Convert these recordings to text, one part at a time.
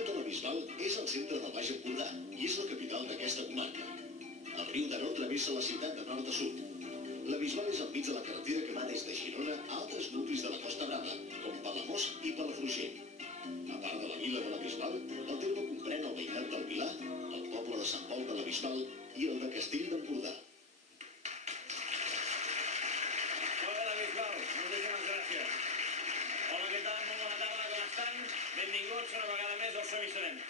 ciutat de la Bisbal és el centre del Baix Empordà i és la capital d'aquesta comarca. El riu d'Aró travessa la ciutat de nord a sud. La Bisbal és al mig de la carretera que va des de Girona a altres nuclis de la Costa Brava, com Palamós i Palafrugell. A part de la vila de la Bisbal, el terme comprèn el veïnat del Vilar, el poble de Sant Pol de la Bisbal i el de Castell d'Empordà. Poble de Bisbal, moltíssimes gràcies. Hola, què tal? Molt bona tarda, com estan? Benvinguts una vegada més al Som hi Serem.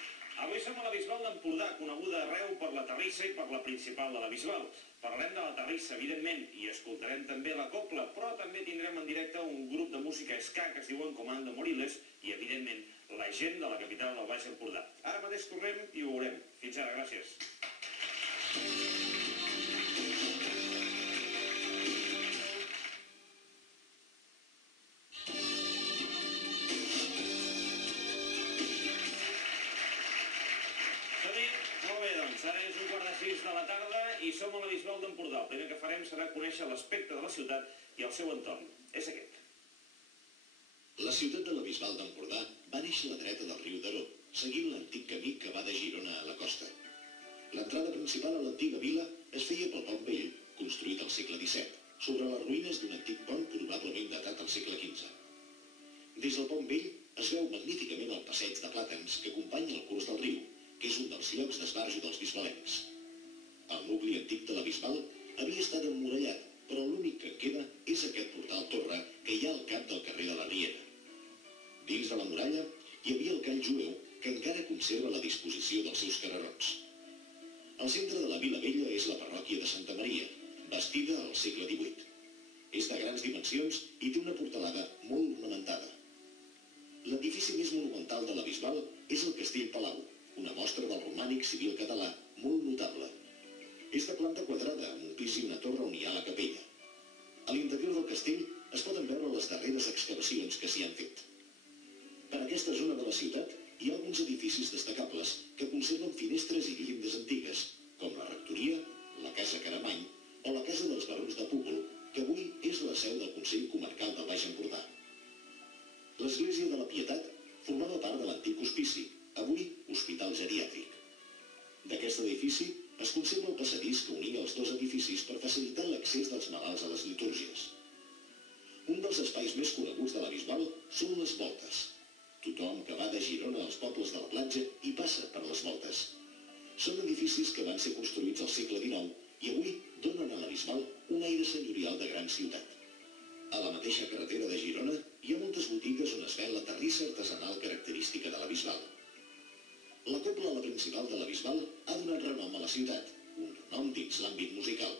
Avui som a la Bisbal d'Empordà, coneguda arreu per la terrissa i per la principal de la Bisbal. Parlarem de la terrissa, evidentment, i escoltarem també la copla, però també tindrem en directe un grup de música ska que es diuen Comando Moriles i, evidentment, la gent de la capital del Baix Empordà. Ara mateix tornem i ho veurem. Fins ara, gràcies. Ara és 5:15 de la tarda i som a la Bisbal d'Empordà. El primer que farem serà conèixer l'aspecte de la ciutat i el seu entorn. És aquest. La ciutat de la Bisbal d'Empordà va néixer a la dreta del riu d'Aró, seguint l'antic camí que va de Girona a la costa. L'entrada principal a l'antiga vila es feia pel Pont Vell, construït al segle XVII, sobre les ruïnes d'un antic pont probablement datat al segle XV. Des del Pont Vell es veu magníficament el passeig de plàtans que acompanya el curs del riu, que és un dels llocs d'esbarjo dels bisbalencs. El nucli antic de la Bisbal havia estat emmurallat, però l'únic que queda és aquest portal torre que hi ha al cap del carrer de la Riera. Dins de la muralla hi havia el call jueu, que encara conserva la disposició dels seus carrerons. Al centre de la Vila Vella és la parròquia de Santa Maria, bastida al segle XVIII. És de grans dimensions i té una portalada molt ornamentada. L'edifici més monumental de la Bisbal és el Castell Palau, una mostra del romànic civil català molt notable. És de planta quadrada, amb un pis i una torre on hi ha la capella. A l'interior del castell es poden veure les darreres excavacions que s'hi han fet. Per aquesta zona de la ciutat hi ha alguns edificis destacables que conserven finestres i llindes antigues, com la rectoria, la casa Caramany o la casa dels barons de Púbol, que avui és la seu del Consell Comarcal del Baix Empordà. L'església de la Pietat formava part de l'antic hospici, avui hospital geriàtric. D'aquest edifici es conserva el passadís que unia els dos edificis per facilitar l'accés dels malalts a les litúrgies. Un dels espais més coneguts de la Bisbal són les voltes. Tothom que va de Girona als pobles de la platja hi passa per les voltes. Són edificis que van ser construïts al segle XIX i avui donen a la Bisbal un aire senyorial de gran ciutat. A la mateixa carretera de Girona hi ha moltes botigues on es ven la terrissa artesanal característica de la Bisbal. La copla, la principal de la Bisbal, ha donat renom a la ciutat, un renom dins l'àmbit musical,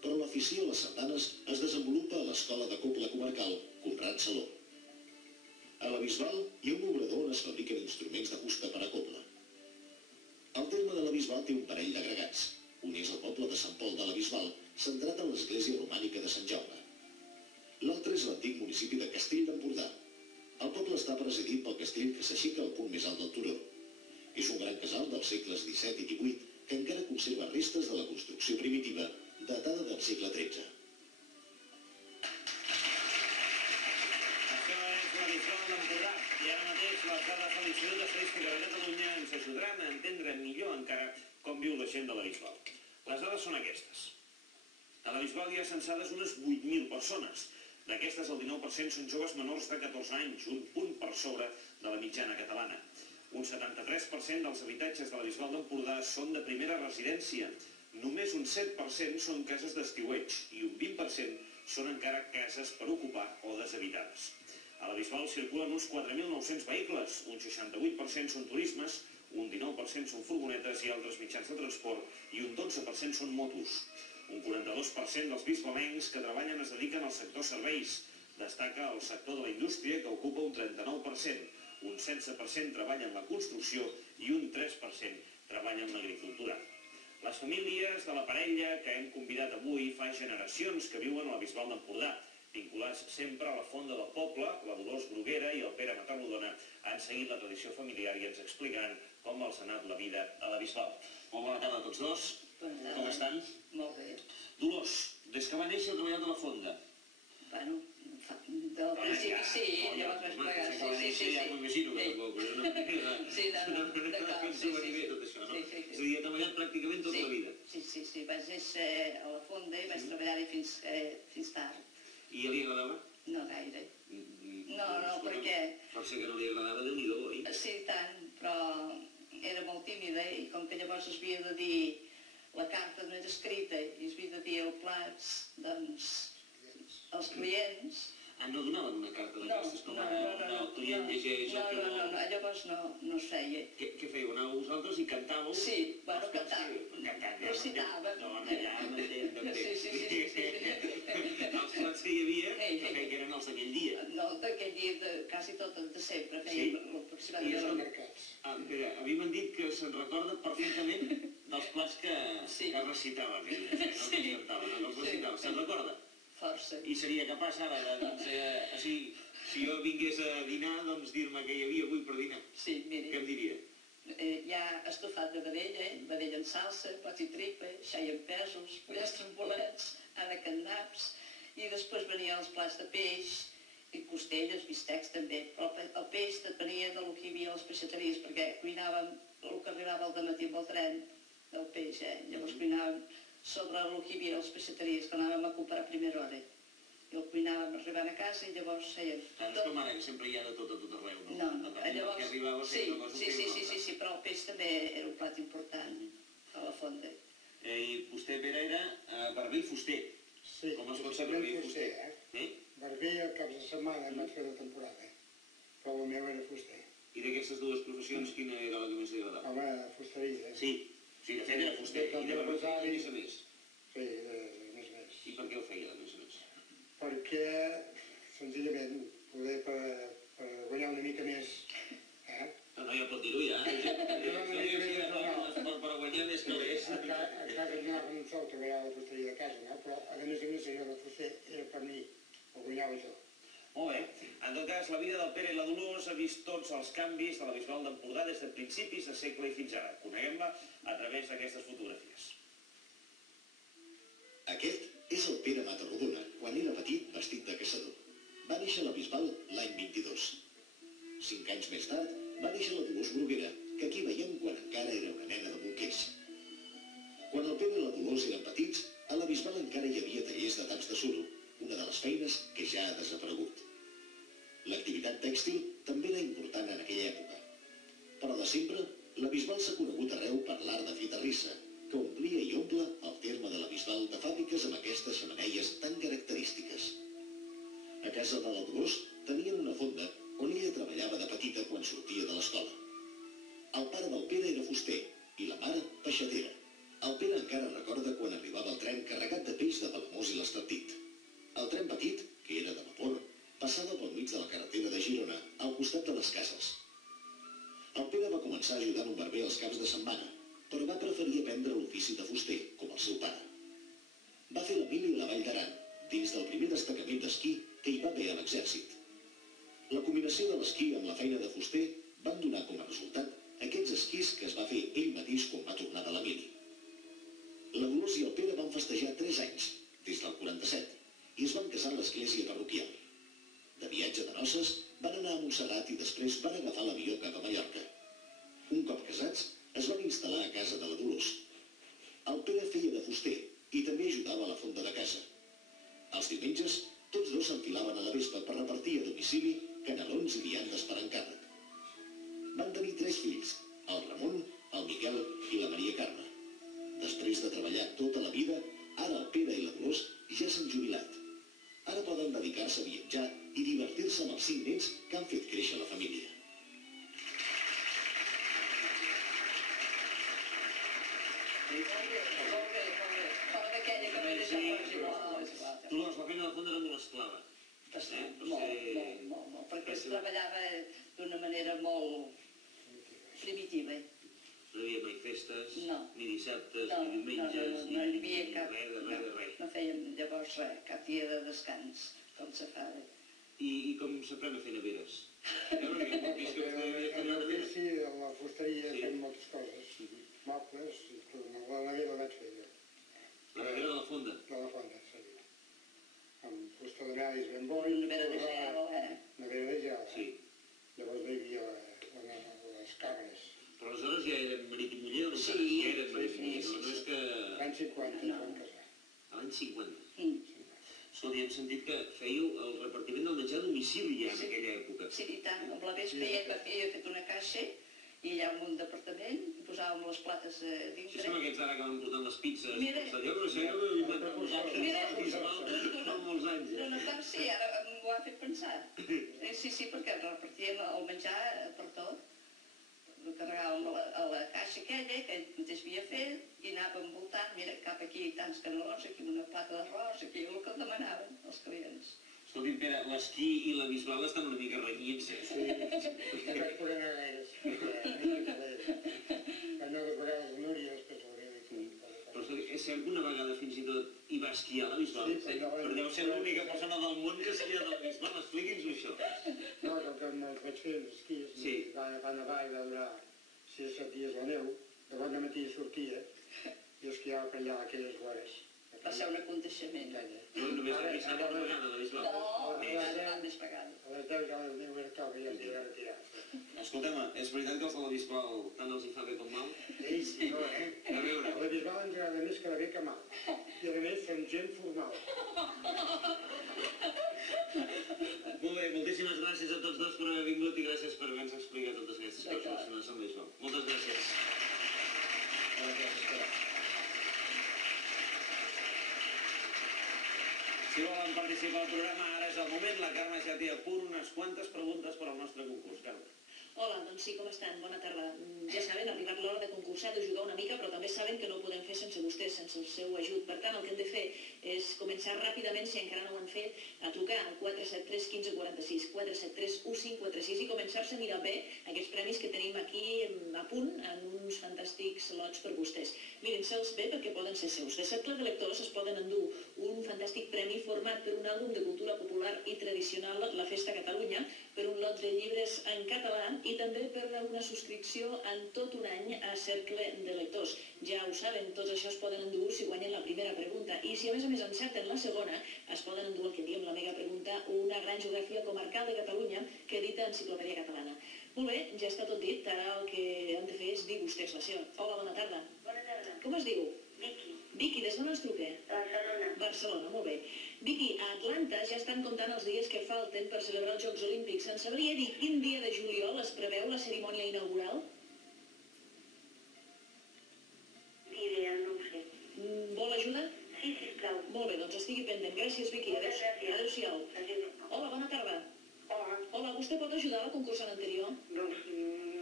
però l'afició a les sardanes es desenvolupa a l'Escola de Copla Comarcal Conrad Saló. A la Bisbal hi ha un obrador on es fabriquen instruments de fusta per a copla. El terme de la Bisbal té un parell d'agregats. Un és el poble de Sant Pol de la Bisbal, centrat en l'església romànica de Sant Jaume. L'altre és l'antic municipi de Castell d'Empordà. El poble està presidit pel castell que s'aixeca al punt més alt del turó. És un gran casal dels segles XVII i XVIII que encara conserva restes de la construcció primitiva datada del segle XIII. Això és la Bisbal d'Empordà i ara mateix les dades de l'Institut d'Estadística de Catalunya ens ajudaran a entendre millor encara com viu la gent de la Bisbal. Les dades són aquestes. A la Bisbal hi ha censades unes 8.000 persones. D'aquestes el 19% són joves menors de 14 anys, un punt per sobre de la mitjana catalana. Un 73% dels habitatges de la Bisbal d'Empordà són de primera residència. Només un 7% són cases d'estiueig i un 20% són encara cases per ocupar o deshabitades. A la Bisbal circulen uns 4.900 vehicles, un 68% són turismes, un 19% són furgonetes i altres mitjans de transport i un 12% són motos. Un 42% dels bisbalencs que treballen es dediquen al sector serveis. Destaca el sector de la indústria, que ocupa un 39%. Un 16% treballa en la construcció i un 3% treballa en l'agricultura. Les famílies de la parella que hem convidat avui fa generacions que viuen a la Bisbal d'Empordà. Vinculats sempre a la fonda del poble, la Dolors Bruguera i el Pere Matarrodona han seguit la tradició familiar i ens explicaran com els ha anat la vida a la Bisbal. Molt bona tarda a tots dos. Com estan? Molt bé. Dolors, des que va néixer heu treballat a la fonda. Bueno, del principi sí, llavors vaig plegar, sí. Ja m'ho imagino que tampoc, però no. Sí, d'acord, sí. És a dir, ha treballat pràcticament tota la vida. Sí, vaig néixer a la Fonda i vaig treballar-hi fins tard. I ja li agradava? No gaire. No, perquè... Pot ser que no li agradava, Déu-n'hi-do, oi? Sí, tant, però era molt tímida i com que llavors es havia de dir la carta no era escrita i es havia de dir el plats, doncs, als clients... No donaven una carta d'aquestes com el client llegeix el que vol? No, llavors no es feia. Què fèieu? Anàveu vosaltres i cantàveu? Sí, bueno, cantàvem. Recitàvem. No, ja m'entenc. Sí. Els plats que hi havia, que eren els d'aquell dia. No, d'aquell dia, quasi tot de sempre, fèiem aproximadament els mercats. Espera, a mi m'han dit que se'n recorda perfectament dels plats que recitava aquell dia, no que cantaven, els recitava. Se'n recorda? Força. I seria capaç ara de, si jo vingués a dinar, doncs dir-me què hi havia avui per dinar? Sí, miri. Què em diria? Hi ha estofat de vedella en salsa, plat i tripa, xai amb pèsols, pollastre amb bolets, ànec amb naps, i després venien els plats de peix, i costelles, bistecs també, però el peix depenia del que hi havia a les peixateries, perquè cuinàvem el que arribava al dematí amb el tren del peix, llavors cuinàvem sobre el que hi havia a les peixateries, que anàvem a comprar a primera hora. I el cuinàvem arribant a casa i llavors fèiem... No és com ara, que sempre hi ha de tot arreu, no? No, llavors... Sí, però el peix també era un plat important a la Fonda. I vostè, Pere, era barber i fuster. Sí, com es pot ser barber i fuster? Barber al cap de setmana vaig fer de temporada, però el meu era fuster. I d'aquestes dues professions, quina era la que més li agradava? Home, fusteria. Sí, de fet era fuster, i de barber a més a més. Sí, de més a més. I per què ho feia de més a més? Perquè, senzillament, poder per guanyar una mica més... No, ja pot dir-ho ja. Per guanyar més que res. A casa anava un sol treballar a la fusteria de casa, no? Però a més allò de fuster era per mi, ho guanyava jo. Molt bé. En tot cas, la vida del Pere i la Dolors ha vist tots els canvis de la Bisbal d'Empordà des de principis de segle i fins ara. Coneguem-la a través d'aquestes fotografies. Aquest és el Pere Matarrodona, quan era petit vestit de caçador. Va néixer a la Bisbal l'any 22. 5 anys més tard va néixer la Dolors Bruguera, que aquí veiem quan encara era una nena de bolquers. Quan el Pere i la Dolors eren petits, a la Bisbal encara hi havia tallers de taps de suro, una de les feines que ja ha desaparegut. L'activitat tèxtil també era important en aquella època. Però de sempre, la Bisbal s'ha conegut arreu per l'art de fer terrissa, que omplia i omple el terme de la Bisbal de fàbriques amb aquestes xemeneies tan característiques. A casa de la Dolors tenien una fonda on ella treballava de petita quan sortia de l'escola. El pare del Pere era fuster i la mare peixatera. El Pere encara recorda quan arribava el tren carregat de peix de Palamós i l'Estartit. El tren petit, que era de vapor, passava pel mig de la carretera de Girona, al costat de les cases. El Pere va començar ajudant un barber els caps de setmana, però va preferir aprendre l'ofici de fuster, com el seu pare. Va fer la mili a la Vall d'Aran, dins del primer destacament d'esquí que hi va haver a l'exèrcit. La combinació de l'esquí amb la feina de fuster van donar com a resultat aquests esquís que es va fer ell mateix quan va tornar de la mili. La Dolors i el Pere van festejar 3 anys, des del 47, i es van casar a l'església parroquial. De viatge de noces, van anar a Montserrat i després van agafar l'avió cap a Mallorca. Un cop casats, es van instal·lar a casa de la Dolors. El Pere feia de fuster i també ajudava a la fonda de casa. Els diumenges, tots dos s'enfilaven a la vespa per repartir a domicili canelons i viandes per encàrrec. Van tenir 3 fills, el Ramon, el Miquel i la Maria Carme. Després de treballar tota la vida, ara el Pere i la Dolors ja s'han jubilat. Ara poden dedicar-se a viatjar i divertir-se amb els 5 nets que han fet créixer la família. Molt bé. Fora d'aquella que m'he deixat per igual. Dolors, la feina de fons era molt esclava. Molt, perquè es treballava d'una manera molt primitiva. No hi havia mai festes, ni dissabtes, ni diumenges, no hi havia cap... res. No fèiem llavors res, cap dia de descans, com se fa ara. I com s'aprèn a fer neveres? Perquè hem vist que vostè havia fet neveres. Sí, a la fusteria fem moltes coses. Mobles, la nevera vaig fer jo. La nevera de la fonda? De la fonda, sí. Amb fusta de melis eren bois, Nevera de gel, nevera de gel. Sí. Llavors no hi havia les càmeres. Però aleshores ja eren marit i muller o no? Sí, Ja eren marit i muller, sí, no és que... L'any 50 es van casar. A l'any 50. sí. Escolta, hem sentit que fèieu el repartiment del menjar a domicili ja en Sí. aquella època. Sí, i tant. Amb la vespre havia fet una caixa i allà en un departament i posàvem les plates a Si dintre. som aquests ara que van portant les pizzas, Mira. els d'allò, però si no ho inventat vosaltres. Mira. Fa molts anys, D'una part sí, ara m'ho ha fet pensar. Sí, perquè repartíem el menjar per tot. Ho carregàvem a la caixa aquella que ell mateix havia fet i anàvem voltant, mira, cap aquí tants canelons, aquí una plata d'arròs, aquí el que demanaven els clients. Escolti'm, Pere, l'esquí i la Bisbal estan una mica renyits, eh? Sí, no vaig poder anar gaires. Vaig anar de vegades a Núria, després a l'Orella. Però és cert que una vegada fins i tot hi va esquiar a la Bisbal? Sí, però deu ser l'única persona del món que esquia a la Bisbal. Expliqui'ns-ho, això. No, que me'ls vaig fer els esquís, Sí. va nevar i va durar 6 o 7 dies la neu, de bon matí sortia i esquiava per allà a aquelles vores. Va ser un aconteixement. No, només l'he vist una vegada a la Bisbal. No, més vegades. A les 10 ja la neu era tova i ja s'hi va retirar. Escoltem, és veritat que els de la Bisbal tant els hi fa bé com mal? Sí, no, A veure. A la Bisbal ens agrada més que la bé que mal. I a més som gent formal. Molt bé, moltíssimes gràcies a tots dos per haver vingut i gràcies per haver-nos explicat totes aquestes coses relacionades amb la Bisbal. Moltes gràcies. Gràcies, Pere. Si volen participar al programa, ara és el moment. La Carme ja té a punt unes quantes preguntes per al nostre concurs. Carme. Hola, doncs sí, com estan? Bona tarda. Ja saben, ha arribat l'hora de concursar, d'ajudar una mica, però també saben que no ho podem fer sense vostès, sense el seu ajut. Per tant, el que hem de fer és començar ràpidament, si encara no ho han fet, a trucar al 473 15 46, 473 1546 i començar-se a mirar bé aquests premis que tenim aquí a punt, en uns fantàstics lots per vostès. Miren-se'ls bé perquè poden ser seus. De Cercle de Lectors es poden endur un fantàstic premi format per un àlbum de cultura popular i tradicional, La Festa Catalunya, per un lot de llibres en català i també per una subscripció en tot un any a Cercle de Lectors. Ja ho saben, tots això es poden endur si guanyen la primera pregunta. I si a més encerten la segona, es poden endur el que diem la mega pregunta, una gran geografia comarcal de Catalunya que edita Enciclopèdia Catalana. Molt bé, ja està tot dit. Ara el que han de fer és dir vostès la seva. Hola, bona tarda. Bona tarda. Com es diu? Vicky, Vicky, des d'on ens truca? Barcelona. Barcelona, molt bé. Vicky, a Atlanta ja estan comptant els dies que falten per celebrar els Jocs Olímpics. Ens sabria dir quin dia de juliol es preveu la cerimònia inaugural? Ni idea, no ho sé. Vol ajuda? Sí, sisplau. Molt bé, doncs estigui pendent. Gràcies, Vicky. Moltes gràcies. Adéu-siau. Adéu. Hola, bona tarda. Hola. Hola, vostè pot ajudar a la concursant anterior? Doncs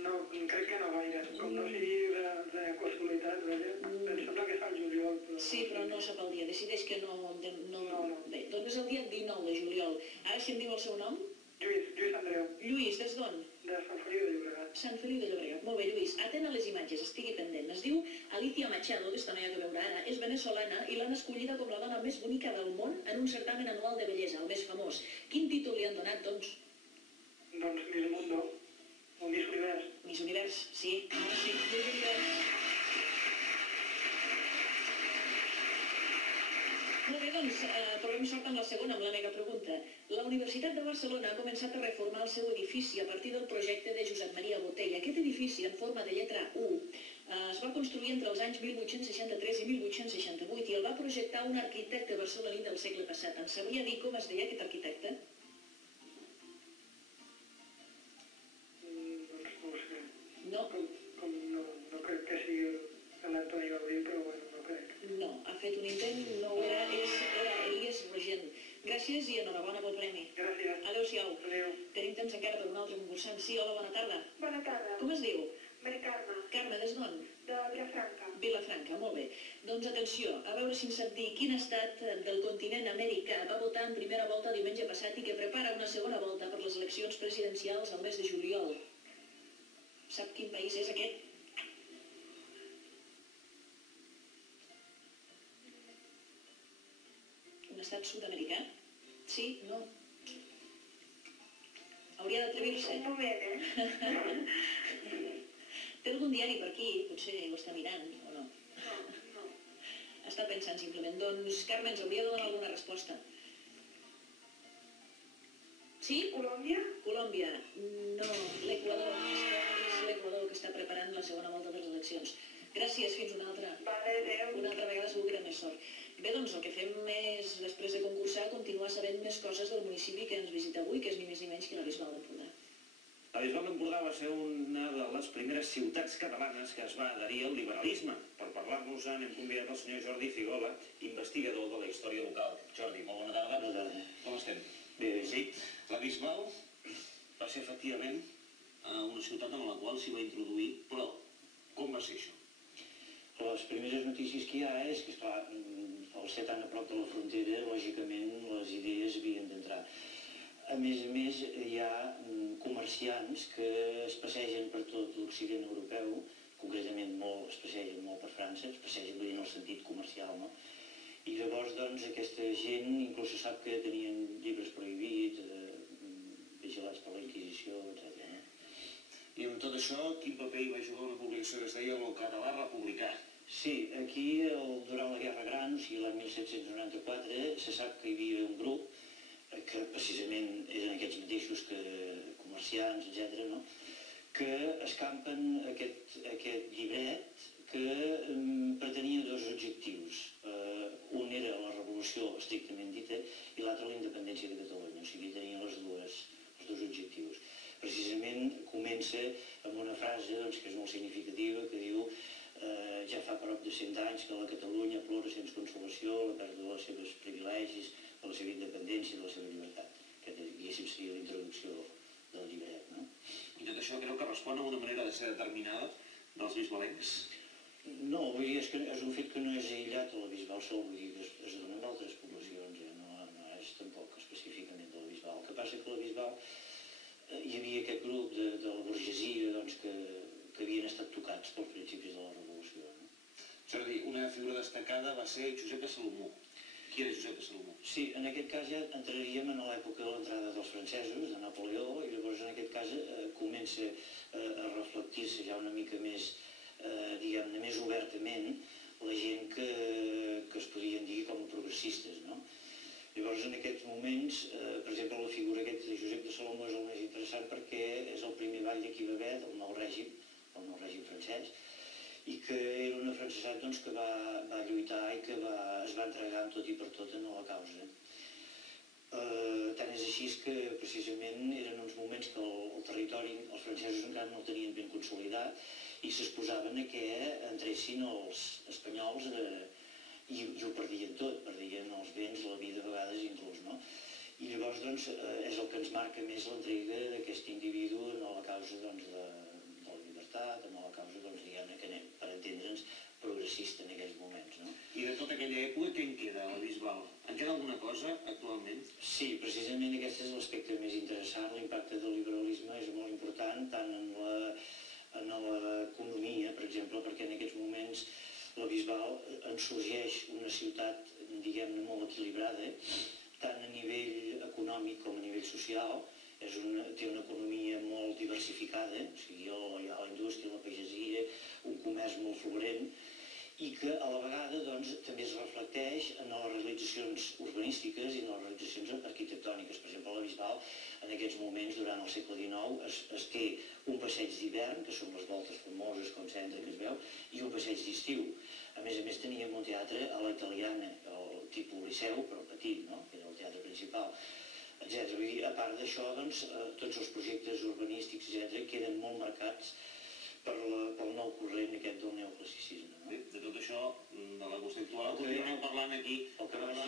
no, crec que no gaire. Com no sigui de casualitat, em sembla que és al juliol. Però... Sí, però no sap el dia. Decideix que no... No. Bé, doncs és el dia 19 de juliol. Ara si em diu el seu nom? Lluís Andreu, Lluís, des d'on? de Sant Feliu de Llobregat. Sant Feliu de Llobregat. Molt bé, Lluís. Atent a les imatges, estigui pendent. Es diu Alicia Machado, aquesta noia que veurà ara, és venezolana i l'han escollida com la dona més bonica del món en un certamen anual de bellesa, el més famós. Quin títol li han donat, doncs? Doncs Miss Mundo, o Miss Univers. Miss Univers, sí. Sí, Miss Univers. Molt bé, doncs, provem sort amb la segona, amb la mega pregunta. La Universitat de Barcelona ha començat a reformar el seu edifici a partir del projecte de Josep Maria Botey. Aquest edifici, en forma de lletra U, es va construir entre els anys 1863 i 1868 i el va projectar un arquitecte barceloní del segle passat. Ens sabria dir com es deia aquest arquitecte? Doncs no ho sé. No, No crec que sigui l'Antoni Gaudí, però bueno, no crec. no, ha fet un intent, no ho era, era Elies Rogent. Gràcies i enhorabona pel premi. Gràcies. Adéu-siau. Adéu. Tenim temps encara per un altre concursant. Sí, hola, bona tarda. Bona tarda. Com es diu? Mari Carme, Carme, des d'on? de Vilafranca. Vilafranca, molt bé. Doncs atenció, a veure si em sap dir quin estat del continent americà va votar en primera volta diumenge passat i que prepara una segona volta per les eleccions presidencials al mes de juliol. Sap quin país és aquest? Un estat sud-americà? Sí? No? Hauria d'atrevir-se. Un moment, Té algun diari per aquí? Potser ho està mirant, o no? No. Està pensant simplement. Doncs, Carme, ens hauria de donar alguna resposta. Sí? Colòmbia? Colòmbia. No, l'Equador. És l'Equador que està preparant la segona volta de les eleccions. Gràcies, fins una altra. Vale, adéu. Una altra vegada segur que era més sort. Bé, doncs el que fem és, després de concursar, continuar sabent més coses del municipi que ens visita avui, que és ni més ni menys que la Bisbal d'Empordà. La Bisbal d'Empordà va ser una de les primeres ciutats catalanes que es va adherir al liberalisme. Per parlar-nos-en hem convidat el senyor Jordi Figola, investigador de la història local. Jordi, molt bona tarda. Bona tarda. Com estem? Bé, Sí, la Bisbal va ser efectivament una ciutat en la qual s'hi va introduir, però com va ser això? les primeres notícies que hi ha és que, esclar, al ser tan a prop de la frontera, lògicament les idees havien d'entrar. A més, hi ha comerciants que es passegen per tot l'Occident europeu, concretament es passegen molt per França, es passegen en el sentit comercial, no? I llavors, doncs, aquesta gent inclús se sap que tenien llibres prohibits, vigilats per la Inquisició, etc. I amb tot això, quin paper hi va jugar una publicació que es deia El Català Republicà? Sí, aquí, durant la Guerra Gran, o sigui, l'any 1794, se sap que hi havia un grup que precisament eren aquests mateixos comerciants, etc., no? Que escampen aquest llibret que pretenia dos objectius. Un era la revolució estrictament dita i l'altre la independència de Catalunya. O sigui, tenien els dos objectius. Precisament comença amb una frase que és molt significativa, que diu ja fa prop de 100 anys que la Catalunya plora sense consolació la pèrdua dels seus privilegis, de la seva independència i de la seva llibertat. Aquesta, diguéssim, seria la introducció del llibret, no? I tot això creu que respon a una manera de ser determinada dels bisbalencs? No, vull dir, és un fet que no és aïllat a la Bisbal sol, vull dir que es dona en altres poblacions, no és tampoc específicament de la Bisbal. El que passa que a la Bisbal hi havia aquest grup de la burgesia que havien estat tocats pels principis de la revolució. Jordi, una figura destacada va ser Josep de Salomó. Qui era Josep de Salomó? Sí, en aquest cas ja entraríem en l'època de l'entrada dels francesos, de Napoleó, i llavors en aquest cas comença a reflectir-se ja una mica més, diguem-ne, més obertament la gent que es podien dir com a progressistes, no? Llavors, en aquests moments, per exemple, la figura aquesta de Josep de Salomó és el més interessant perquè és el primer ball que hi va haver del nou règim francès, i que era un afrancesat que va lluitar i que es va entregar amb tot i per tot en la causa. Tant és així que precisament eren uns moments que el territori, els francesos encara no el tenien ben consolidat i s'exposaven a que entressin els espanyols i ho perdien tot, perdien els béns, la vida a vegades inclús, no? I llavors és el que ens marca més l'entrega d'aquest individu en la causa de la llibertat, en la causa, diguem-ne, que per entendre'ns, progressista en aquells moments, no? I de tota aquella època, què en queda, a la Bisbal? En queda alguna cosa actualment? Sí, precisament aquest és l'aspecte més interessant. L'impacte del liberalisme és molt important, tant en l'economia, per exemple, perquè en aquests moments la Bisbal en sorgeix una ciutat, diguem-ne, molt equilibrada, tant a nivell econòmic com a nivell social. Té una economia molt diversificada, o sigui, hi ha la indústria, la pagesia, un comerç molt florent, i que a la vegada també es reflecteix en les realitzacions urbanístiques i en les realitzacions arquitectòniques. Per exemple, a la Bisbal, en aquests moments, durant el segle XIX, es té un passeig d'hivern, que són les voltes famoses, com sempre que es veu, i un passeig d'estiu. A més, teníem un teatre a la italiana, el tipus Liceu, però petit, no? Que era el teatre principal, etc. Vull dir, a part d'això, tots els projectes urbanístics, etc., queden molt marcats pel nou corrent aquest del neoclassicisme. Bé, de tot això, de la qüestió actual, continuem parlant aquí. El que vagi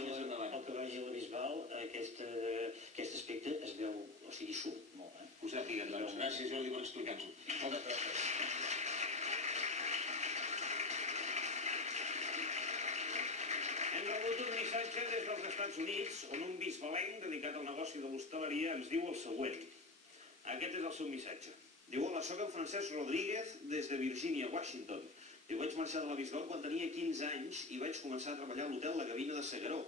a la Bisbal, aquest aspecte es veu, o sigui, surt molt. Ho sàpiguen, doncs. Gràcies, Jordi, per explicar-nos-ho. Moltes gràcies. Hem rebut un missatge des dels Estats Units on un bisbalenc dedicat al negoci de l'hostaleria ens diu el següent. Aquest és el seu missatge. Diu, hola, soc en Francesc Rodríguez des de Virgínia, Washington. Diu, vaig marxar de la Bisbal quan tenia 15 anys i vaig començar a treballar a l'hotel La Gavina de S'Agaró.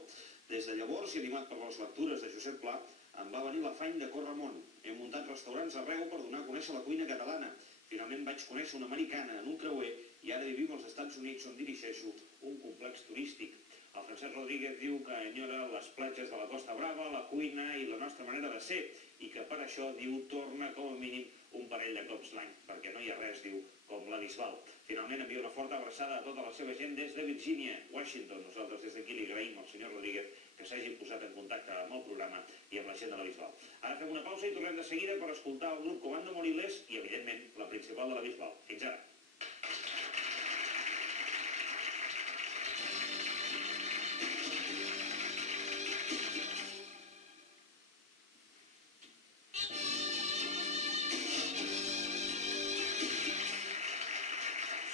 Des de llavors, i animat per les lectures de Josep Pla, em va venir l'afany de córrer món. He muntat restaurants arreu per donar a conèixer la cuina catalana. Finalment vaig conèixer una americana en un creuer i ara vivim als Estats Units on dirigeixo un complex turístic. El Francesc Rodríguez diu que enyora les platges de la Costa Brava, la cuina i la nostra manera de ser, i que per això, diu, torna com a mínim un parell de cops l'any, perquè no hi ha res, diu, com la Bisbal. Finalment envia una forta abraçada a tota la seva gent des de Virgínia, Washington. Nosaltres des d'aquí li agraïm al senyor Rodríguez que s'hagi posat en contacte amb el programa i amb la gent de la Bisbal. Ara fem una pausa i tornem de seguida per escoltar el grup Comando Moriles i, evidentment, la principal de la Bisbal. Fins ara.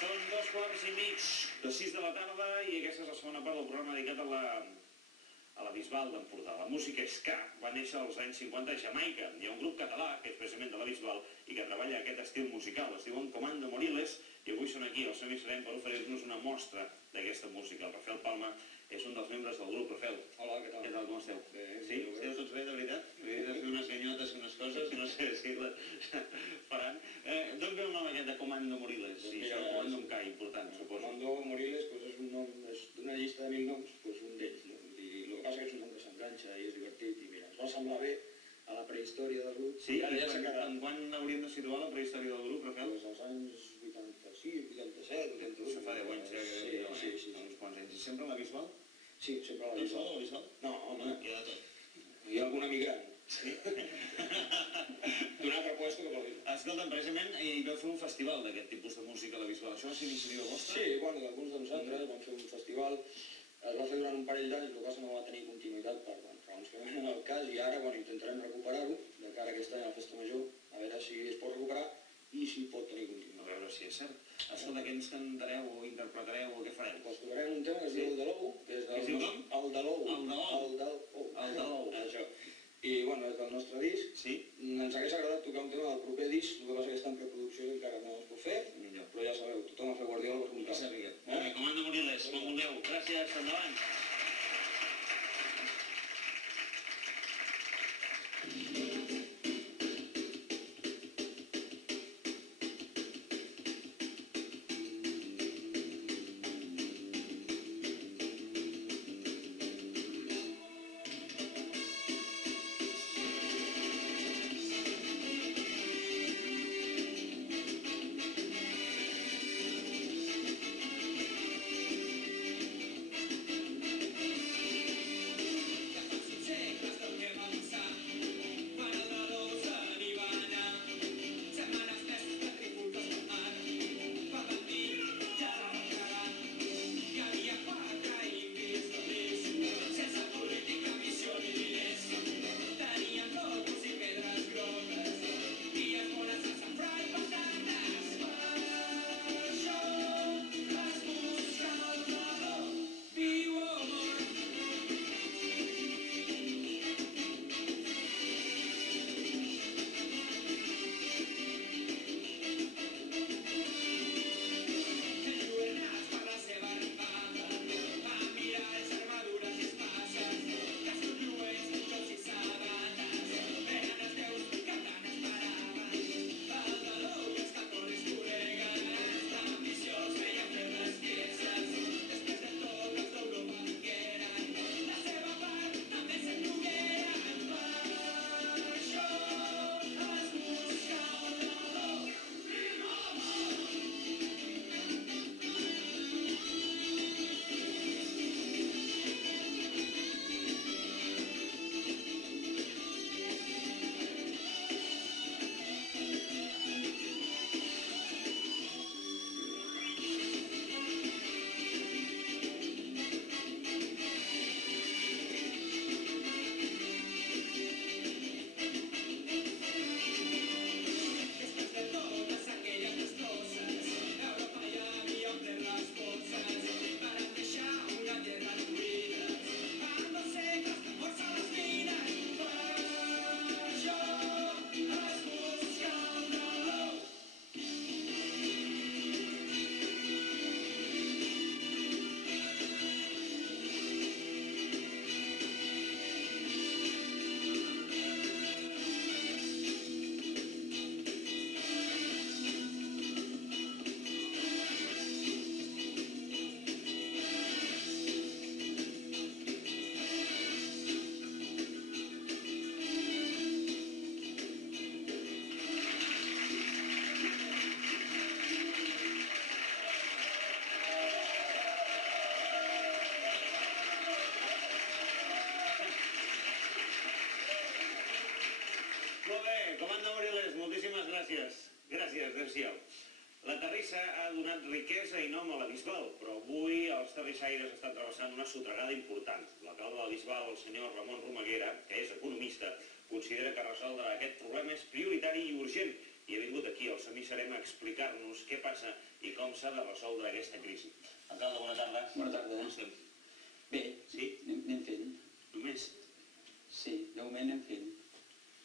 Són 2:15 de 6 de la tarda i aquesta és la segona part del programa dedicat a la Bisbal d'Empordà. La música ska va néixer als anys 50 a Jamaica. Hi ha un grup català, que és precisament de la Bisbal, i que treballa aquest estil musical. Es diuen Comando Moriles, i avui són aquí, al Som i Serem, per oferir-nos una mostra d'aquesta música. El Rafael Palma és un dels membres del grup. Rafael. Hola, què tal? Què tal, com esteu? Bé. Sí? Esteu tots bé, de veritat? He de fer unes ganyotes i unes coses, no sé si les faran. D'on ve el nom aquest de Comando Moriles? Sí, això, Comando amb K, important, suposo. Comando Moriles és un nom d'una llista de 1000 noms, un d'ells. I el que passa és que és un nom que s'enganxa i és divertit i mira, ens va semblar bé a la prehistòria del grup. Sí, ara ja s'ha quedat. en quan hauríem de situar la prehistòria del grup, Rafael? Doncs als anys 86, 87, 88. Això fa 10 anys, ja que Sí. uns quants anys. I sempre a la Bisbal? Sí, sempre a la Tot Bisbal. sol a la Bisbal? No, home, Hi ha de tot. hi ha algun emigrant. Sí? D'un altre puesto que vol dir. Escolta, precisament hi vau fer un festival d'aquest tipus de música a la Bisbal. Això va ser iniciativa vostra? Sí, bueno, d'alguns de nosaltres vam fer un festival. Es va fer durant un parell d'anys, el que passa no va tenir continuïtat per raons que no venen al cas, i ara intentarem recuperar-ho de cara a aquest any a la Festa Major, a veure si es pot recuperar i si pot tenir A continuïtat. veure si és cert. Escolta, què ens cantareu o interpretareu o què fareu? Doncs tocarem un tema que es diu El de l'Ou, que és Es diu del... com? El de l'Ou. El de l'Ou. El de l'Ou. El de l'Ou. Això. I, bueno, és del nostre disc. Sí? Ens hagués agradat tocar un tema del proper disc, el que passa que està en preproducció i encara no es pot fer, Millor. però ja sabeu, tothom a fer guardiola per un Que cap. sàpiga. Molt bé, Comando Moriles, com vulgueu. Gràcies, endavant. Comanda Moriles, moltíssimes gràcies. Gràcies, adéu-siau. La terrissa ha donat riquesa i nom a la Bisbal, però avui els terrissaires estan travessant una sotragada important. L'alcalde de la Bisbal, el senyor Ramon Romaguera, que és economista, considera que resoldre aquest problema és prioritari i urgent i ha vingut aquí al Semiserem a explicar-nos què passa i com s'ha de resoldre aquesta crisi. Alcalde, bona tarda. Bona tarda. Com estem? Bé, Sí? anem fent. Només? Sí, de moment anem fent.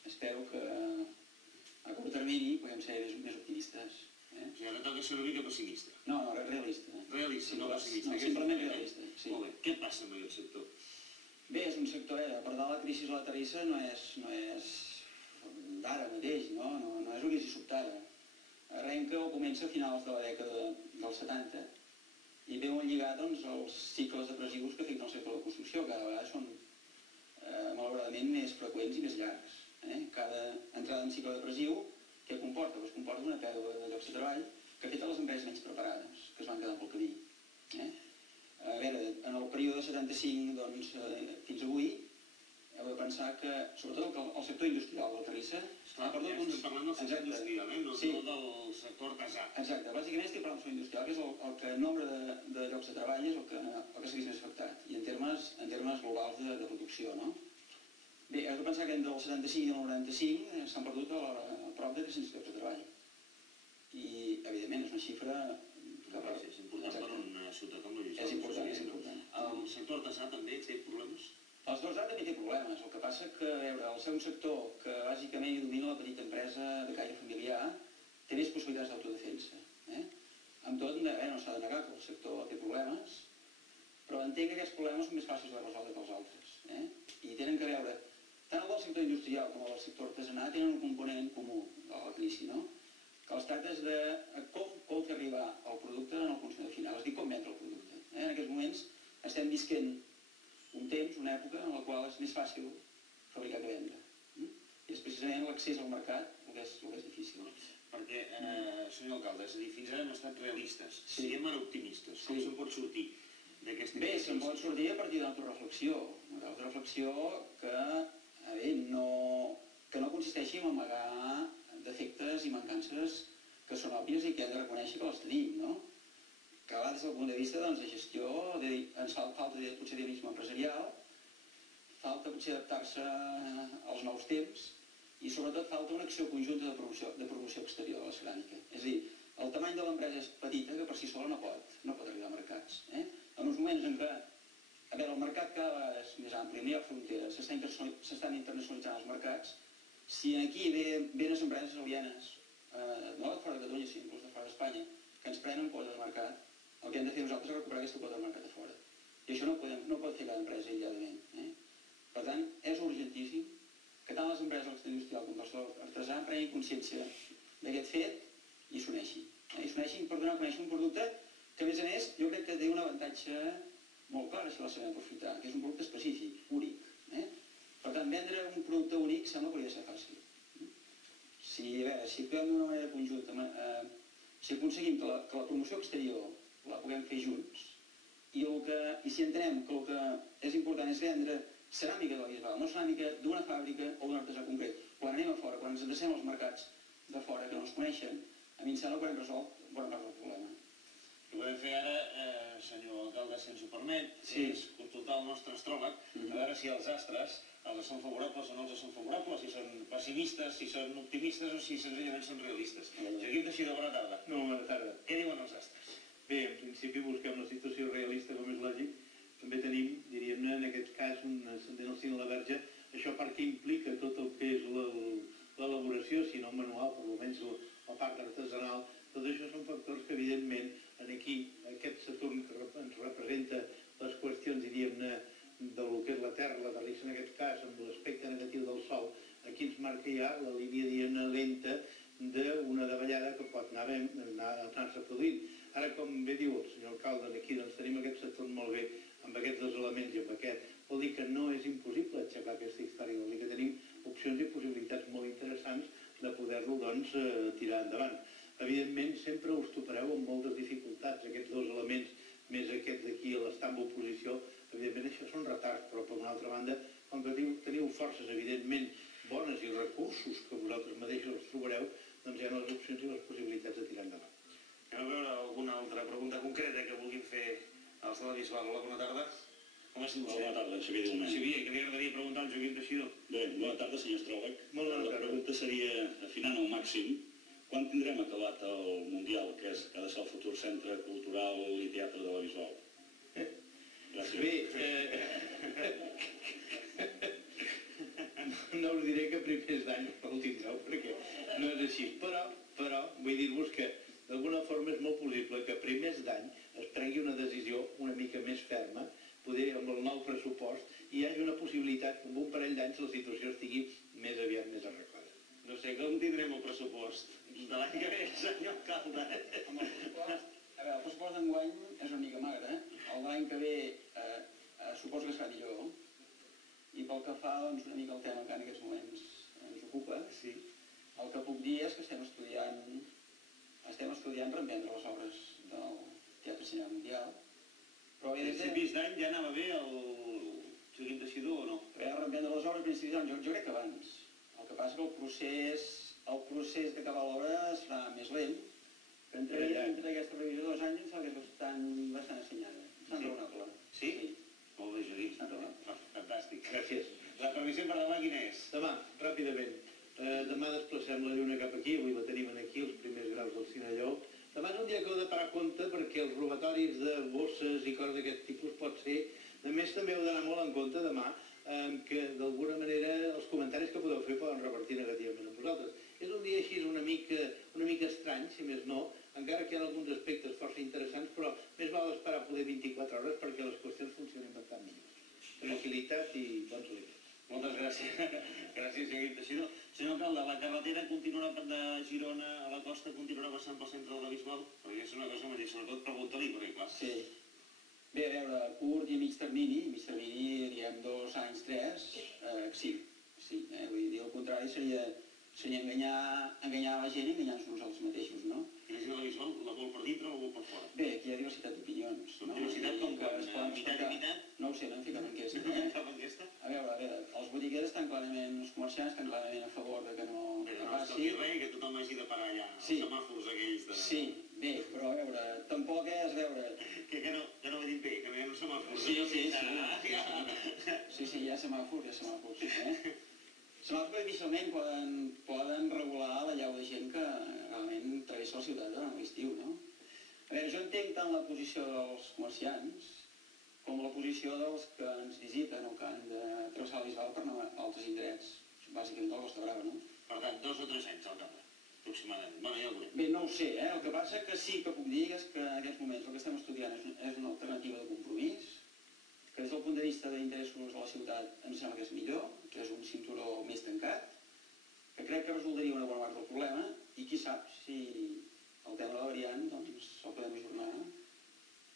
Espero que a curt termini puguem ser més optimistes. O sigui, ara toca ser una mica pessimista. No, realista. Realista, no pessimista. No, simplement realista, sí. Molt bé. Què passa amb aquest sector? Bé, és un sector, a part de la crisi de la terrissa, no és d'ara mateix, no és una crisi sobtada. Arrenca o comença a finals de la dècada dels 70 i ve molt lligat als cicles depressius que afecten el sector de la construcció, que cada vegada són malauradament més freqüents i més llargs. Cada entrada en cicle depressiu, què comporta? Doncs comporta una pèrdua de llocs de treball que ha fet a les empreses menys preparades, que es van quedar pel camí. A veure, en el període de 75 fins avui, heu de pensar que, sobretot el sector industrial de la terrissa, ha perdut uns... Estem parlant del sector industrial, no del sector artesà. Exacte, bàsicament estic parlant del sector industrial, que és el que en nombre de llocs de treball és el que s'ha vist més afectat, i en termes globals de producció, no? Bé, heu de pensar que entre el 75 i el 95 s'han perdut a prop de 300 llocs de treball. I, evidentment, és una xifra... És important per una ciutat com la Bisbal. És important, és important. El sector artesà també té problemes? El sector artesà també té problemes. El que passa que, a veure, al ser un sector que bàsicament domina la petita empresa de caire familiar, té més possibilitats d'autodefensa. Amb tot, no s'ha de negar que el sector té problemes, però entenc que aquests problemes són més fàcils de resoldre que els altres. I tenen que veure, tant el del sector industrial com el del sector artesanà tenen un component comú de la crisi, no? Que es tracta de com fer arribar el producte al consumidor final, és a dir, com vendre el producte. En aquests moments estem visquent un temps, una època, en la qual és més fàcil fabricar que vendre. I és precisament l'accés al mercat el que és difícil. Perquè, senyor alcalde, és a dir, fins ara hem estat realistes, siguem ara optimistes, com se'n pot sortir d'aquesta... Bé, se'n pot sortir a partir d'una autoreflexió, una autoreflexió que no consisteixi en amagar defectes i mancances que són òbvies i que hem de reconèixer que les tenim, no? Que va des del punt de vista de gestió, ens falta potser dinamisme empresarial, falta potser adaptar-se als nous temps i sobretot falta una acció conjunta de promoció exterior de la ceràmica. És a dir, el tamany de l'empresa és petita que per si sola no pot arribar a mercats. En uns moments en què, a veure, el mercat cada vegada és més ampli, no hi ha fronteres, s'estan internacionalitzant els mercats, si aquí venen empreses alienes, no de fora de Catalunya, sinó inclús de fora d'Espanya, que ens prenen quota de mercat, el que hem de fer nosaltres és recuperar aquesta quota de mercat a fora. I això no pot fer cada empresa aïlladament. Per tant, és urgentíssim que tant les empreses del sector industrial com del sector artesà prenguin consciència d'aquest fet i s'uneixin. I s'uneixin per donar a conèixer un producte que, a més, jo crec que té un avantatge molt clar, si la sabem aprofitar, que és un producte específic, únic. Per tant, vendre un producte únic sembla que hauria de ser fàcil. Si actuem d'una manera conjunta, si aconseguim que la promoció exterior la puguem fer junts, i si entenem que el que és important és vendre ceràmica de la Bisbal, no ceràmica d'una fàbrica o d'un artesà concret. Quan anem a fora, quan ens endrecem als mercats de fora que no ens coneixen, a mi em sembla que haurem resolt bona part del problema. El que podem fer ara, senyor alcalde, si ens ho permet, és consultar el nostre astròleg, a veure si els astres els són favorables o no els són favorables, si són pessimistes, si són optimistes o si senzillament són realistes. Joaquim Teixidor, bona tarda. No, bona tarda. Què diuen els astres? Bé, en principi busquem una situació realista, com és lògic. També tenim, diríem-ne, en aquest cas, un ascendent al signe de la Verge, això perquè implica tot el que és l'elaboració, si no manual, per almenys la part artesanal. Tot això són factors que, evidentment, aquí, aquest Saturn que ens representa les qüestions, diríem-ne, del que és la Terra, la terrissa en aquest cas, amb l'aspecte negatiu del Sol, aquí ens marca ja la línia, diguem-ne, lenta d'una davallada que pot anar-se produint. Ara, com bé diu el senyor alcalde, aquí doncs tenim aquest Saturn molt bé, amb aquests dos elements i amb aquest. Vol dir que no és impossible aixecar aquesta història, vol dir que tenim opcions i possibilitats molt interessants de poder-lo, doncs, tirar endavant. Evidentment, sempre us topareu amb moltes dificultats, aquests dos elements, més aquests d'aquí a l'estar en oposició, evidentment això són retards, però per una altra banda, com que teniu forces, evidentment, bones i recursos que vosaltres mateixos els trobareu, doncs hi ha les opcions i les possibilitats de tirar endavant. Anem a veure alguna altra pregunta concreta que vulguin fer als de la Bisbal. Hola, bona tarda. Com és vostè? Bona tarda, Xavier Dilmé. Xavier, què li agradaria preguntar al Joaquim Teixidor? Bé, bona tarda, senyor astròleg. Molt bona tarda. La pregunta seria, afinant al màxim, quan tindrem acabat el Mundial, que ha de ser el futur centre cultural i teatre de la Bisbal? Gràcies. Bé, no us diré que primers d'any el tindreu, perquè no és així, però vull dir-vos que d'alguna forma és molt possible que a primers d'any es prengui una decisió una mica més ferma, poder amb el nou pressupost, i hi hagi una possibilitat que en un parell d'anys la situació estigui més aviat més arreglada. No sé, com tindrem el pressupost de l'any que ve, senyor alcalde? Amb el pressupost, a veure, el pressupost d'enguany és una mica magre, el de l'any que ve suposo que serà millor, i pel que fa doncs, una mica el tema que en aquests moments ens ocupa, sí. El que puc dir és que estem estudiant reemprendre les obres del Teatre Cinema Mundial, però A principis d'any ja anava bé el Joaquim Teixidor o no? Reemprendre les obres a principis d'any, jo crec que abans. El que passa que el procés d'acabar l'obra es fa més lent, que entre aquesta revisió de 2 anys em sembla que és bastant assenyada, bastant raonable. Sí? Molt bé, Joaquim. Fantàstic. Gràcies. La previsió per demà quina és? Demà, ràpidament. Demà desplacem la lluna cap aquí, avui la tenim aquí, els primers graus del Cinelló. Demà és un dia que heu de parar compte perquè els robatoris de bosses i coses d'aquest tipus pot ser. A més, també heu d'anar molt en compte demà que d'alguna manera els comentaris que podeu fer poden revertir negativament amb vosaltres. És un dia així una mica estrany, si més no, encara que hi ha alguns aspectes força interessants, però més val esperar poder 24 hores perquè les qüestions funcionin bastant millor. Tranquil·litat i bons aliments. Moltes gràcies. Gràcies, Joaquim Teixidor. Senyor alcalde, la carretera continuarà de Girona a la costa, continuarà passant pel centre de la Bisbal? Perquè és una cosa mateixa, sobretot pregunta-li, perquè clar. Sí. Bé, a veure, a curt i a mig termini, diguem 2 anys, 3, sí. Vull dir, el contrari seria enganyar la gent i enganyar-nos nosaltres mateixos, no? I la gent de la Bisbal la vol per dintre o la vol per fora? Bé, aquí hi ha diversitat d'opinions. Diversitat com que es poden mitat i mitat? No ho sé, no hem ficat enquesta. No hem ficat enquesta? A veure, els botiguers estan clarament, els comerciants estan clarament a favor de que no passi. Que tothom hagi de parar allà, els semàfors aquells de... Sí, bé, però a veure, tampoc és veure... Que no vagin bé, que no hi ha semàfors. Sí, hi ha semàfors, Semàfors que difícilment poden regular la llau de gent que realment travessa la ciutat durant l'estiu, no? A veure, jo entenc tant la posició dels comerciants com la posició dels que ens visiten o que han de travessar la Bisbal per anar a altres indrets, bàsicament de la Costa Brava, no? Per tant, 2 o 3 anys al cap, aproximadament. Bueno, ja ho veurem. Bé, no ho sé, el que passa que sí que puc dir és que en aquests moments el que estem estudiant és una alternativa de compromís, que des del punt de vista d'interessos de la ciutat ens sembla que és millor, que és un cinturó més tancat, que crec que resoldria una bona part del problema, i qui sap si el tema de la variant doncs, el podem ajornar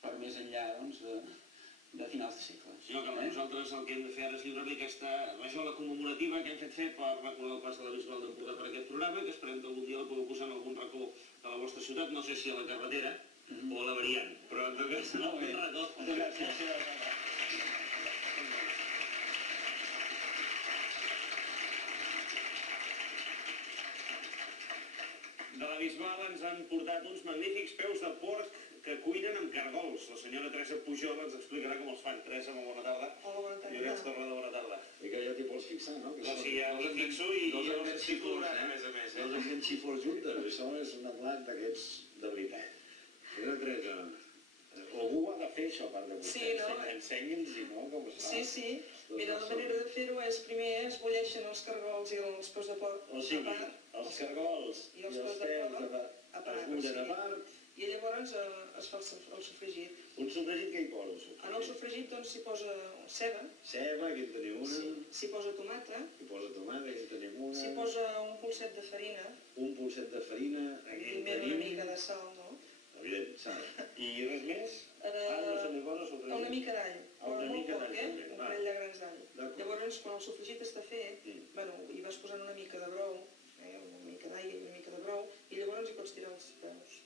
per més enllà de finals de segle. Senyor alcalde, nosaltres el que hem de fer ara és lliurar-li aquesta rajola commemorativa que hem fet fer per recordar el pas de la Bisbal d'Empordà per aquest programa, que esperem que algun dia la pugueu posar en algun racó de la vostra ciutat, no sé si a la carretera o a la variant, però en tot cas en algun racó. Moltes gràcies, senyor alcalde. De la Bisbal ens han portat uns magnífics peus de porc que cuinen amb cargols. La senyora Teresa Pujol ens explicarà com els fan. Teresa, molt bona tarda. Hola, bona tarda. Llorenç Torrada, bona tarda. I que ja t'hi pots fixar, no? Doncs sí, ja us fixo i ja us situo a més a més. No ens xifres juntes, això és un plat d'aquests de veritat. Senyora Teresa, algú ha de fer això, a part de vostè. Sí, no? Ensenyi'ns, no? Com es fa. Sí. Mira, la manera de fer-ho és primer es bulleixen els cargols i els peus de porc o sigui, els cargols i els peus de porc a part. Es bullen a part. I llavors es fa el sofregit. Un sofregit què hi posa? En el sofregit doncs s'hi posa ceba. Ceba, aquí en tenim una. S'hi posa tomata. S'hi posa tomata, aquí en tenim una. S'hi posa un polset de farina. Un polset de farina, aquí en tenim. Una mica de sal, no? Evident, sal. I res més? No se li posa sofregit? Una mica d'all. Una mica d'all. Un parell de grans d'all. Llavors, quan el sofregit està fet, hi vas posant una mica de brou, una mica d'all i una mica de brou, i llavors hi pots tirar els peus.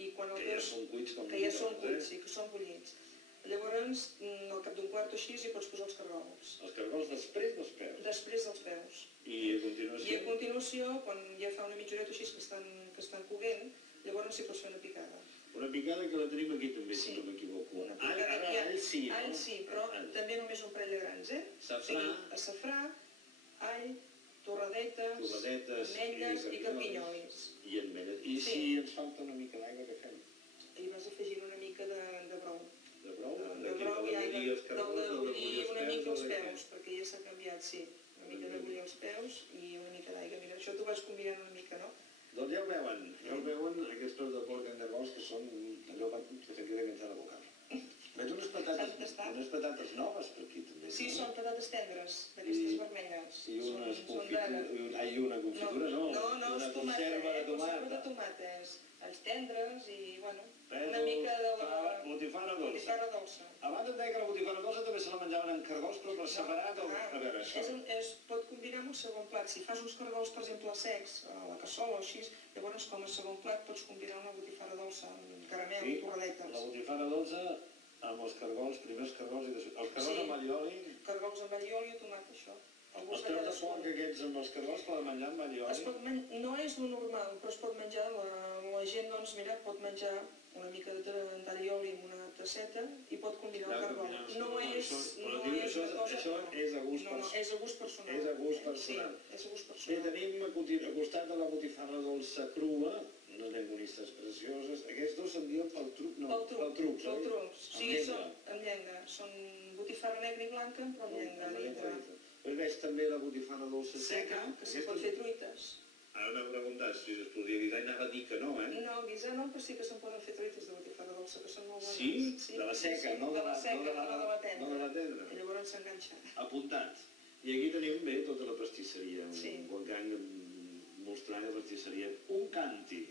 I quan que ja són cuits com que ja són cuits, sí, que són bullits. Llavors, al cap d'un quart o així, hi pots posar els cargols. Els cargols després dels peus? Després dels peus. I quan ja fa una mitjoreta així que estan coguent, llavors s'hi pots fer una picada. Una picada que la tenim aquí també, si no m'equivoco. All sí, no? All sí, però també només un parell de grans, eh? Safrà. Safrà, all, torradetes, ametlles i campinyolis. I ametlles. I si ens falta una mica d'aigua, què fem? I vas afegint una mica de brou. De brou? De brou i aigua, de bullir una mica els peus, perquè ja s'ha canviat, sí. Una mica de bullir els peus i una mica d'aigua. Mira, això t'ho vas combinant una mica, no? Doncs ja ho veuen aquests peus de porc en gargols que són allò que se'n queda enganxat a la boca. Veig unes patates noves per aquí també. Sí, són patates tendres, d'aquestes vermelles. I una confitura, no? No, és conserva de tomàtes. Els tendres i, bueno, una mica de la botifarra dolça. Abans em deia que la botifarra dolça també se la menjaven en cargols, però per separat o... A veure, això... Es pot combinar amb un segon plat. Si fas uns cargols, per exemple, secs, a la cassola o així, llavors com a segon plat pots combinar una botifarra dolça amb caramel i torradetes. La botifarra dolça amb els cargols, primers cargols i després... Els cargols amb allioli... Cargols amb allioli i tomàquet, això. Els peus de porc aquests amb els cargols poden menjar amb allioli? No és el normal, però es pot menjar, la gent, doncs, mira, pot menjar una mica d'allioli en una tasseta i pot combinar el cargol. No és una cosa... Això és a gust personal. No, és a gust personal. És a gust personal. Sí, és a gust personal. Bé, tenim al costat de la botifarra dolça crua, unes llengonistes precioses. Aquests dos se'n diuen pel truc, no? Pel truc, oi? Pel truc, sí, són amb llenga. Són botifarra negra i blanca, però amb llenga dintre. Però veig també la botifarra dolça seca. Que se pot fer truites. Ara m'heu preguntat si es podria guisar i anava a dir que no, eh? No, guisar no, però sí que se'n poden fer truites de botifarra dolça, que són molt bones. Sí? De la seca, no de la tendra. No de la tendra. I llavors s'enganxa. Apuntat. I aquí tenim bé tota la pastisseria. Un guangang mostrant la pastisseria. Un canti.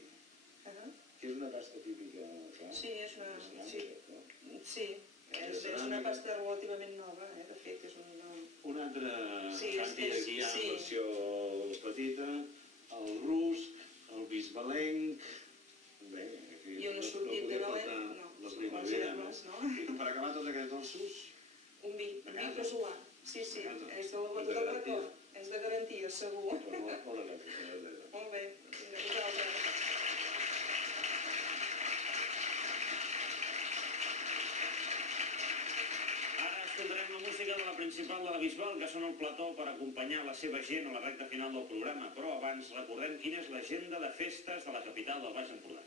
Que és una pasta típica, clar. Sí, és una... Sí, és una pasta relativament nova, de fet, és una... Un altre canti aquí hi ha la versió petita, el rus, el bisbalenc... Bé, aquí... I una sortit de valent, no. La primavera, no? I per acabar tots aquests dolços? Un vi casolà. Sí, és de la bota del record. És de garantia, segur. Molt bé, vinga, vosaltres. Escoltarem la música de la principal de la Bisbal, que són el plató per acompanyar la seva gent a la recta final del programa, però abans recordem quina és l'agenda de festes de la capital del Baix Empordà.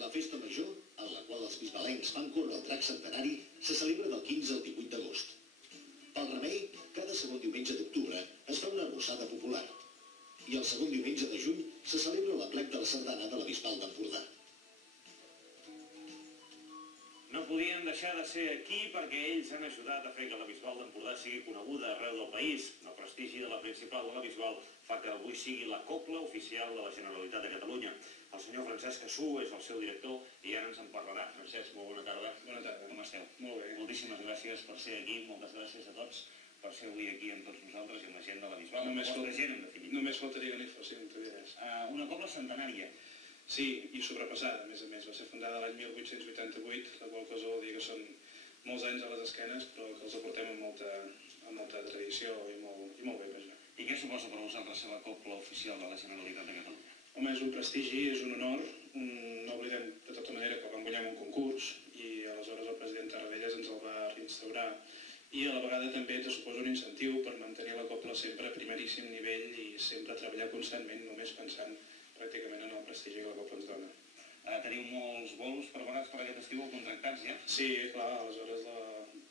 La festa major, en la qual els bisbalencs fan córrer el drac centenari, se celebra del 15 al 18 d'agost. Pel Remei, cada segon diumenge d'octubre es fa una arrossada popular. I el segon diumenge de juny se celebra l'aplec de la sardana de la Bisbal d'Empordà. No podien deixar de ser aquí perquè ells han ajudat a fer que la Bisbal d'Empordà sigui coneguda arreu del país. El prestigi de la principal de la Bisbal fa que avui sigui la cobla oficial de la Generalitat de Catalunya. El senyor Francesc Cassú és el seu director i ara ens en parlarà. Francesc, molt bona tarda. Bona tarda. Com esteu? Molt bé. Moltíssimes gràcies per ser aquí, moltes gràcies a tots per ser avui aquí amb tots nosaltres i amb la gent de la Bisbal. Només faltaria que n'hi fossin, t'ho diràs. Una cobla centenària. Sí, i sobrepassada, a més. Va ser fundada l'any 1888, la qual cosa vol dir que són molts anys a les esquenes, però que els aportem amb molta tradició i molt bé, vaja. I què suposa per vosaltres ser la cobla oficial de la Generalitat de Catalunya? Home, és un prestigi, és un honor. No oblidem de tota manera que vam guanyar un concurs i aleshores el president Tarradellas ens el va reinstaurar i a la vegada també ens suposa un incentiu per mantenir la cobla sempre a primeríssim nivell i sempre treballar constantment, només pensant pràcticament en el prestigi que la cobla ens dona. Teniu molts bolos preparats per aquest estiu contractats, ja? Sí, clar, aleshores,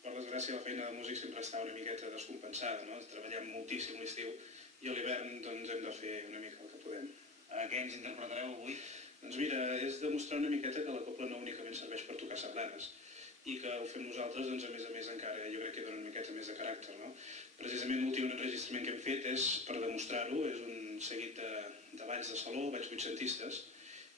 per desgràcia, la feina de músic sempre està una miqueta descompensada, no? Treballem moltíssim l'estiu i a l'hivern doncs hem de fer una mica el que podem. Què ens interpretareu avui? Doncs mira, és demostrar una miqueta que la cobla no únicament serveix per tocar sardanes i que ho fem nosaltres, doncs a més encara jo crec que dona una miqueta més de caràcter, no? Precisament l'últim enregistrament que hem fet és per demostrar-ho, és un seguit de balls de saló, balls vuitcentistes,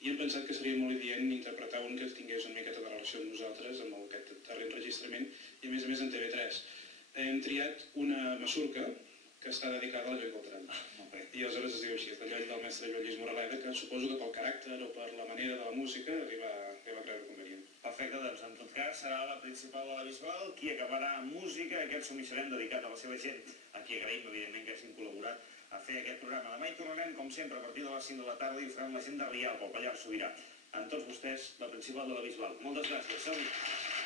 i hem pensat que seria molt adient interpretar un que tingués una miqueta de relació amb nosaltres, amb aquest darrer enregistrament, i a més en TV3. Hem triat una masurca que està dedicada a la Lloll Galtaran. I aleshores es diu així, és la Lloll del mestre Lluís Moraleda, que suposo que pel caràcter o per la manera de la música li va creure convenient. Perfecte, doncs en tot cas serà la principal de la Bisbal qui acabarà amb música, aquest somissarem dedicat a la seva gent, a qui agraïm evidentment que hagin col·laborat a fer aquest programa. Demà hi tornarem, com sempre, a partir de les 5 de la tarda i ho farem la gent de Rialp, pel Pallars Sobirà. Amb tots vostès, la principal de la Bisbal. Moltes gràcies. Som-hi!